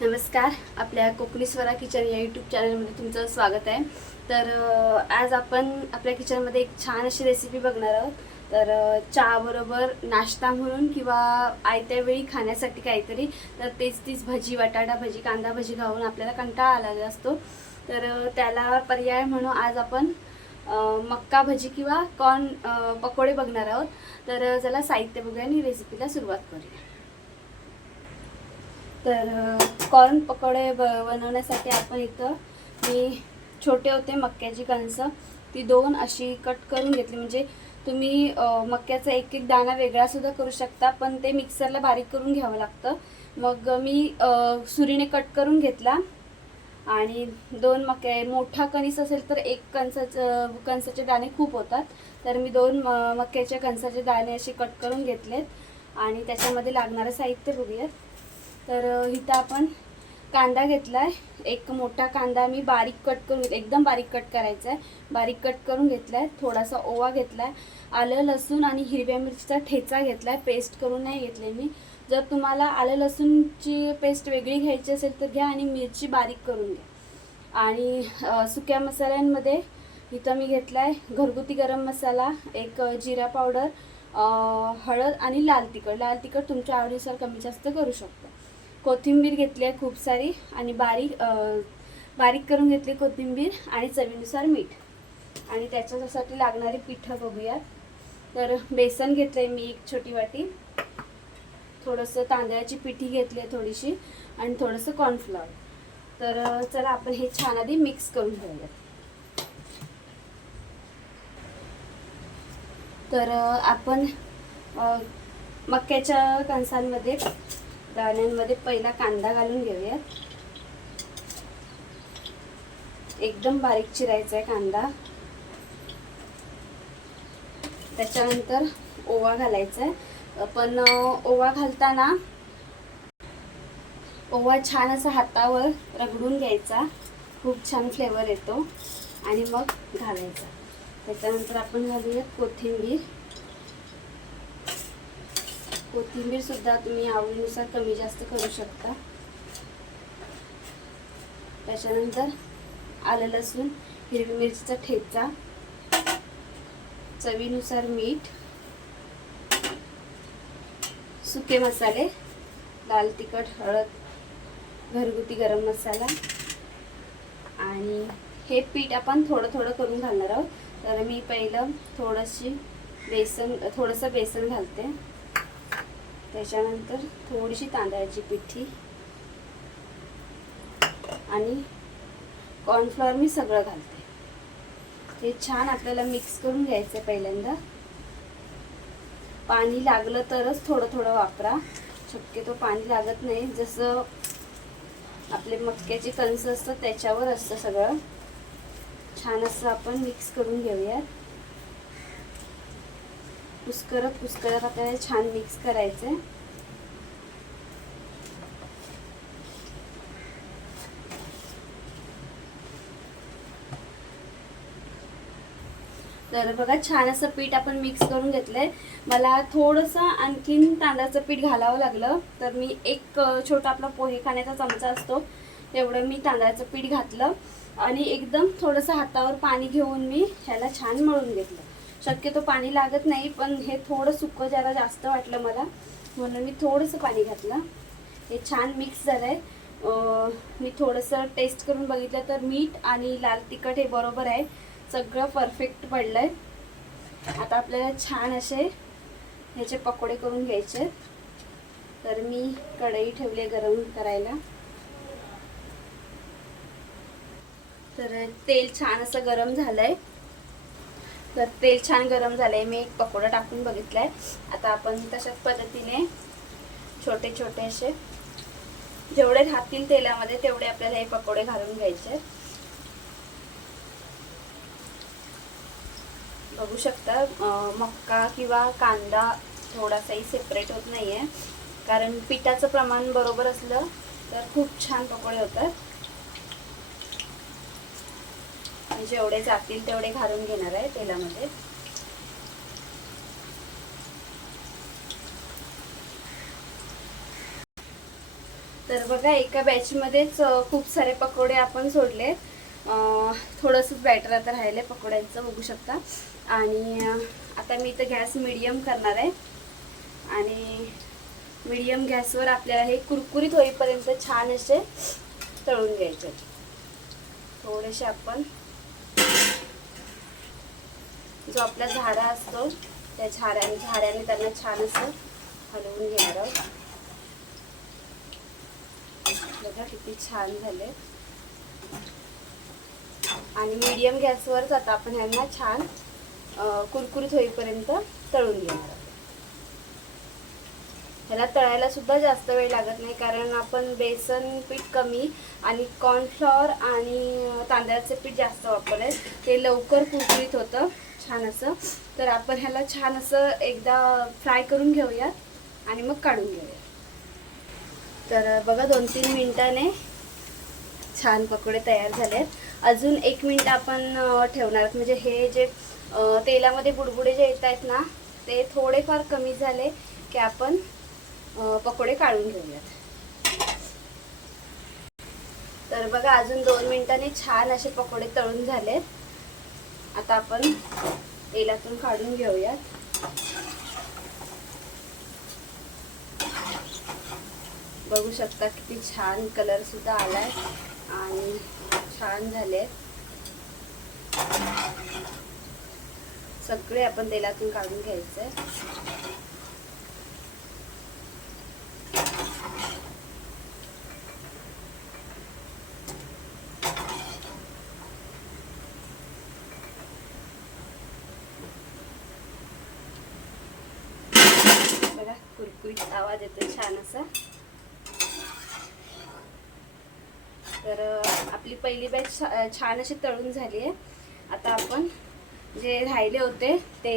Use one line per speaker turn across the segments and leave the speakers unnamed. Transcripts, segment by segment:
नमस्कार. आपल्या कोकणी स्वरा किचन या यूट्यूब चॅनलमध्ये तुमचं स्वागत आहे. तर आज आपण आपल्या किचनमध्ये एक छान अशी रेसिपी बघणार आहोत. तर चहाबरोबर नाश्ता म्हणून किंवा आयत्या वेळी खाण्यासाठी काहीतरी तर तेच तीच भजी बटाटा भजी कांदा भजी खाऊन आपल्याला कंटाळा आलेला असतो. तर त्याला पर्याय म्हणून आज आपण मक्का भजी किंवा कॉर्न पकोडे बघणार आहोत. तर चला साहित्य बघूया आणि रेसिपीला सुरुवात करूया. तर कॉर्न पकोडे ब बनवण्यासाठी आपण इथं मी छोटे होते मक्याची कणसं. ती दोन अशी कट करून घेतली. म्हणजे तुम्ही मक्याचा एक एक दाणा वेगळासुद्धा करू शकता पण ते मिक्सरला बारीक करून घ्यावं लागतं. मग मी सुरीने कट करून घेतला. आणि दोन मक्या मोठा कणीस असेल तर एक कणसाचं कणसाचे दाणे खूप होतात. तर मी दोन म- मक्याच्या कणसाचे दाणे असे कट करून घेतलेत. आणि त्याच्यामध्ये लागणारं साहित्य बघूयात. तर इथं आपण कांदा घेतला आहे एक मोठा कांदा मी बारीक कट करून एकदम बारीक कट करायचा आहे बारीक कट करून घेतला आहे थोडासा ओवा घेतला आहे आलं लसूण आणि हिरव्या मिरचीचा ठेचा घेतला आहे पेस्ट करून नाही घेतले मी. जर तुम्हाला आलं लसूणची पेस्ट वेगळी घ्यायची असेल तर घ्या आणि मिरची बारीक करून घ्या. आणि सुक्या मसाल्यांमध्ये इथं मी घेतला आहे घरगुती गरम मसाला एक जिरा पावडर हळद आणि लाल तिखट. लाल तिखट तुमच्या आवडीनुसार कमी जास्त करू शकता. कोथिंबीर घेतली आहे खूप सारी आणि बारीक बारीक करून घेतली कोथिंबीर आणि चवीनुसार मीठ. आणि त्याच्यासाठी लागणारी पिठं बघूयात. तर बेसन घेतलं आहे मी एक छोटी वाटी. थोडंसं तांदळाची पिठी घेतली आहे थोडीशी आणि थोडंसं कॉर्नफ्लॉवर तर चला आपण हे छान आधी मिक्स करून घेऊयात. तर आपण मक्याच्या कणसांमध्ये दाण्यांमध्ये पहिला कांदा घालून घेऊयात. एकदम बारीक चिरायचा आहे कांदा. त्याच्यानंतर ओवा घालायचा आहे. पण ओवा घालताना ओवा छान असा हातावर रगडून घ्यायचा. खूप छान फ्लेवर येतो. आणि मग घालायचा. त्याच्यानंतर आपण घालूयात कोथिंबीर. कोथिंबीर सुद्धा तुम्ही आवडीनुसार कमी जास्त करू शकता. त्याच्यानंतर आलं लसूण हिरवी मिरचीचा ठेचा चवीनुसार मीठ सुके मसाले लाल तिखट हळद घरगुती गरम मसाला आणि हे पीठ आपण थोडं थोडं करून घालणार आहोत. तर मी पहिलं थोडंशी बेसन थोडंसं बेसन घालते. त्याच्यानंतर थोडीशी तांदळाची पिठी आणि कॉर्नफ्लॉवर मी सगळं घालते. ते छान आपल्याला मिक्स करून घ्यायचं पहिल्यांदा. पाणी लागलं तरच थोडं थोडं वापरा. शक्यतो पाणी लागत नाही. जसं आपले मक्याचे कणसं असतात त्याच्यावर असतं सगळं. छान असं आपण मिक्स करून घेऊयात. कुस्करत कुस्करत आपल्याला छान मिक्स करायचं आहे तर बघा छान असं पीठ आपण मिक्स करून घेतलंय. मला थोडंसं आणखीन तांदळाचं पीठ घालावं लागलं. तर मी एक छोटा आपला पोहे खाण्याचा चमचा असतो. तेवढं मी तांदळाचं पीठ घातलं. आणि एकदम थोडंसं हातावर पाणी घेऊन मी ह्याला छान मळून घेतलं. शक्यतो पाणी लागत नाही पण हे थोडं सुकं जरा जास्त वाटलं मला. म्हणून मी थोडंसं पाणी घातलं. हे छान मिक्स झालं आहे मी थोडंसं टेस्ट करून बघितलं तर मीठ आणि लाल तिखट हे बरोबर आहे. सगळं परफेक्ट पडलं आहे आता आपल्याला छान असे ह्याचे पकोडे करून घ्यायचे तर मी कढई ठेवली गरम करायला. तर तेल छान असं गरम झालंय. तर तेल छान गरम झालंय. मी एक पकोडा टाकून बघितला आहे आता आपण तशाच पद्धतीने छोटे छोटे असे जेवढे राहतील तेलामध्ये तेवढे आपल्याला हे पकोडे घालून घ्यायचे. बघू शकता मक्का किंवा कांदा थोडासाही सेपरेट होत नाही आहे कारण पिठाचं प्रमाण बरोबर असलं तर खूप छान पकोडे होतात. जेवढे जातील तेवढे घालून घेणार आहे तेलामध्ये. तर बघा एका बॅचमध्येच खूप सारे पकोडे आपण सोडले. थोडंसं थोडंसंच बॅटर आता राहिले पकोड्यांचं बघू शकता. आणि आता मी इथं गॅस मिडियम करणार आहे. आणि मिडियम गॅसवर आपल्याला हे कुरकुरीत होईपर्यंत छान असे तळून घ्यायचे. थोडेसे आपण जो आपला झारा असतो त्या झाऱ्याने झाऱ्याने त्यांना छान असं हलवून घेणार आहोत. बघा किती छान झाले. आणि मीडियम गॅसवरच आता आपण ह्यांना छान कुरकुरीत होईपर्यंत तळून घेणार आहोत. ह्याला तळायला सुद्धा जास्त वेळ लागत नाही कारण आपण बेसन पीठ कमी आणि कॉर्नफ्लॉवर आणि तांदळाचे पीठ जास्त वापरले ते लवकर कुरकुरीत होतं छान असं. तर आपण ह्याला छान असं एकदा फ्राय करून घेऊयात आणि मग काढून घेऊया. तर बघा दोन तीन मिनिटाने छान पकोडे तयार झाले आहेत अजून एक मिनिट आपण ठेवणार म्हणजे हे जे तेलामध्ये बुडबुडे जे येत आहेत ना ते थोडेफार कमी झाले की आपण पकोडे काढून घेऊयात. तर बघा अजून दोन मिनिटांनी छान असे पकोडे तळून झालेत. आता आपण तेलातून काढून घेऊयात. बघू शकता किती छान कलर सुद्धा आलाय आणि छान झाले सगळे आपण तेलातून काढून घ्यायचे बघा कुरकुरीत आवाज येतो छान असा. तर आपली पहिली बॅच छान अशी तळून झाली आहे. आता आपण जे राहिले होते ते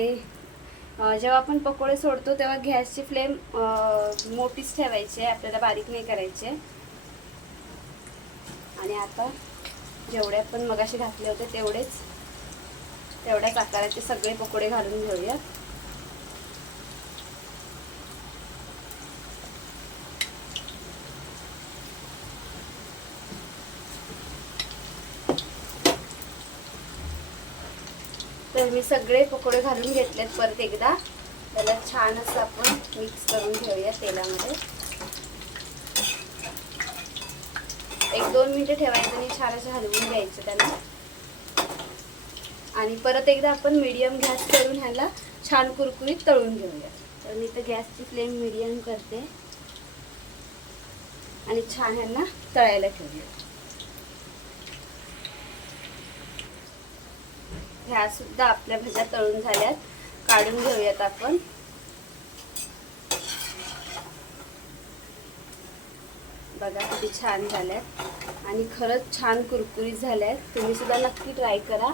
जेव्हा आपण पकोडे सोडतो तेव्हा गॅसची फ्लेम मोठीच ठेवायची आहे. आपल्याला बारीक नाही करायची आहे. आणि आता जेवढे आपण मगाशी घातले होते तेवढेच तेवढ्याच आकाराचे सगळे पकोडे घालून घेऊयात. तर मी सगळे पकोडे घालून घेतलेत परत एकदा. त्याला छान असं आपण मिक्स करून घेऊया तेलामध्ये. एक दोन मिनिटं ठेवायचं आणि छान असं हलवून घ्यायचं त्याला. आणि परत एकदा आपण मीडियम गॅस करून ह्याला छान कुरकुरीत तळून घेऊया. तर मी तर गॅसची फ्लेम मीडियम करते. आणि छान ह्यांना तळायला ठेवूया. ह्या सुद्धा आपल्या भाज्या तळून झाल्यात. काढून घेऊयात आपण. बघा किती छान झाल्यात. आणि खरंच छान कुरकुरीत झाल्यात. तुम्ही सुद्धा नक्की ट्राय करा.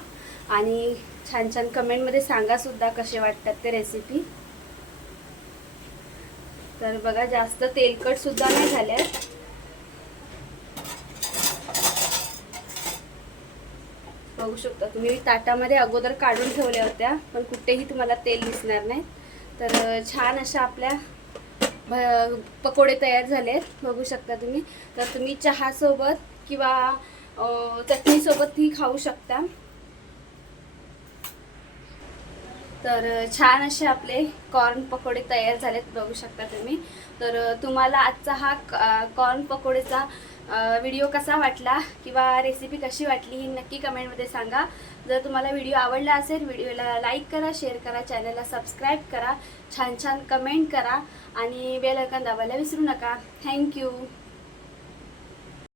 आणि छान छान कमेंटमध्ये सांगा सुद्धा कसे वाटतात ते रेसिपी तर बघा जास्त तेलकट सुद्धा नाही झाल्यात. बघू शकता. तुम्ही ताटामध्ये अगोदर काढून ठेवल्या होत्या पण कुठेही तुम्हाला तेल दिसणार नाही. तर छान अशा आपल्या भ पकोडे तयार झाले आहेत बघू शकता तुम्ही. तर तुम्ही चहासोबत किंवा चटणीसोबत चटणीसोबतही खाऊ शकता. तर छान असे आपले कॉर्न पकोडे तयार झालेत बघू शकता तुम्ही. तर तुम्हाला आजचा हा कॉर्न पकोडेचा व्हिडिओ कसा वाटला किंवा रेसिपी कशी वाटली ही नक्की कमेंटमध्ये सांगा. जर तुम्हाला व्हिडिओ आवडला असेल व्हिडिओला लाईक करा शेअर करा चॅनलला सबस्क्राईब करा. छान छान कमेंट करा आणि बेल आयकॉन दाबायला विसरू नका. थँक्यू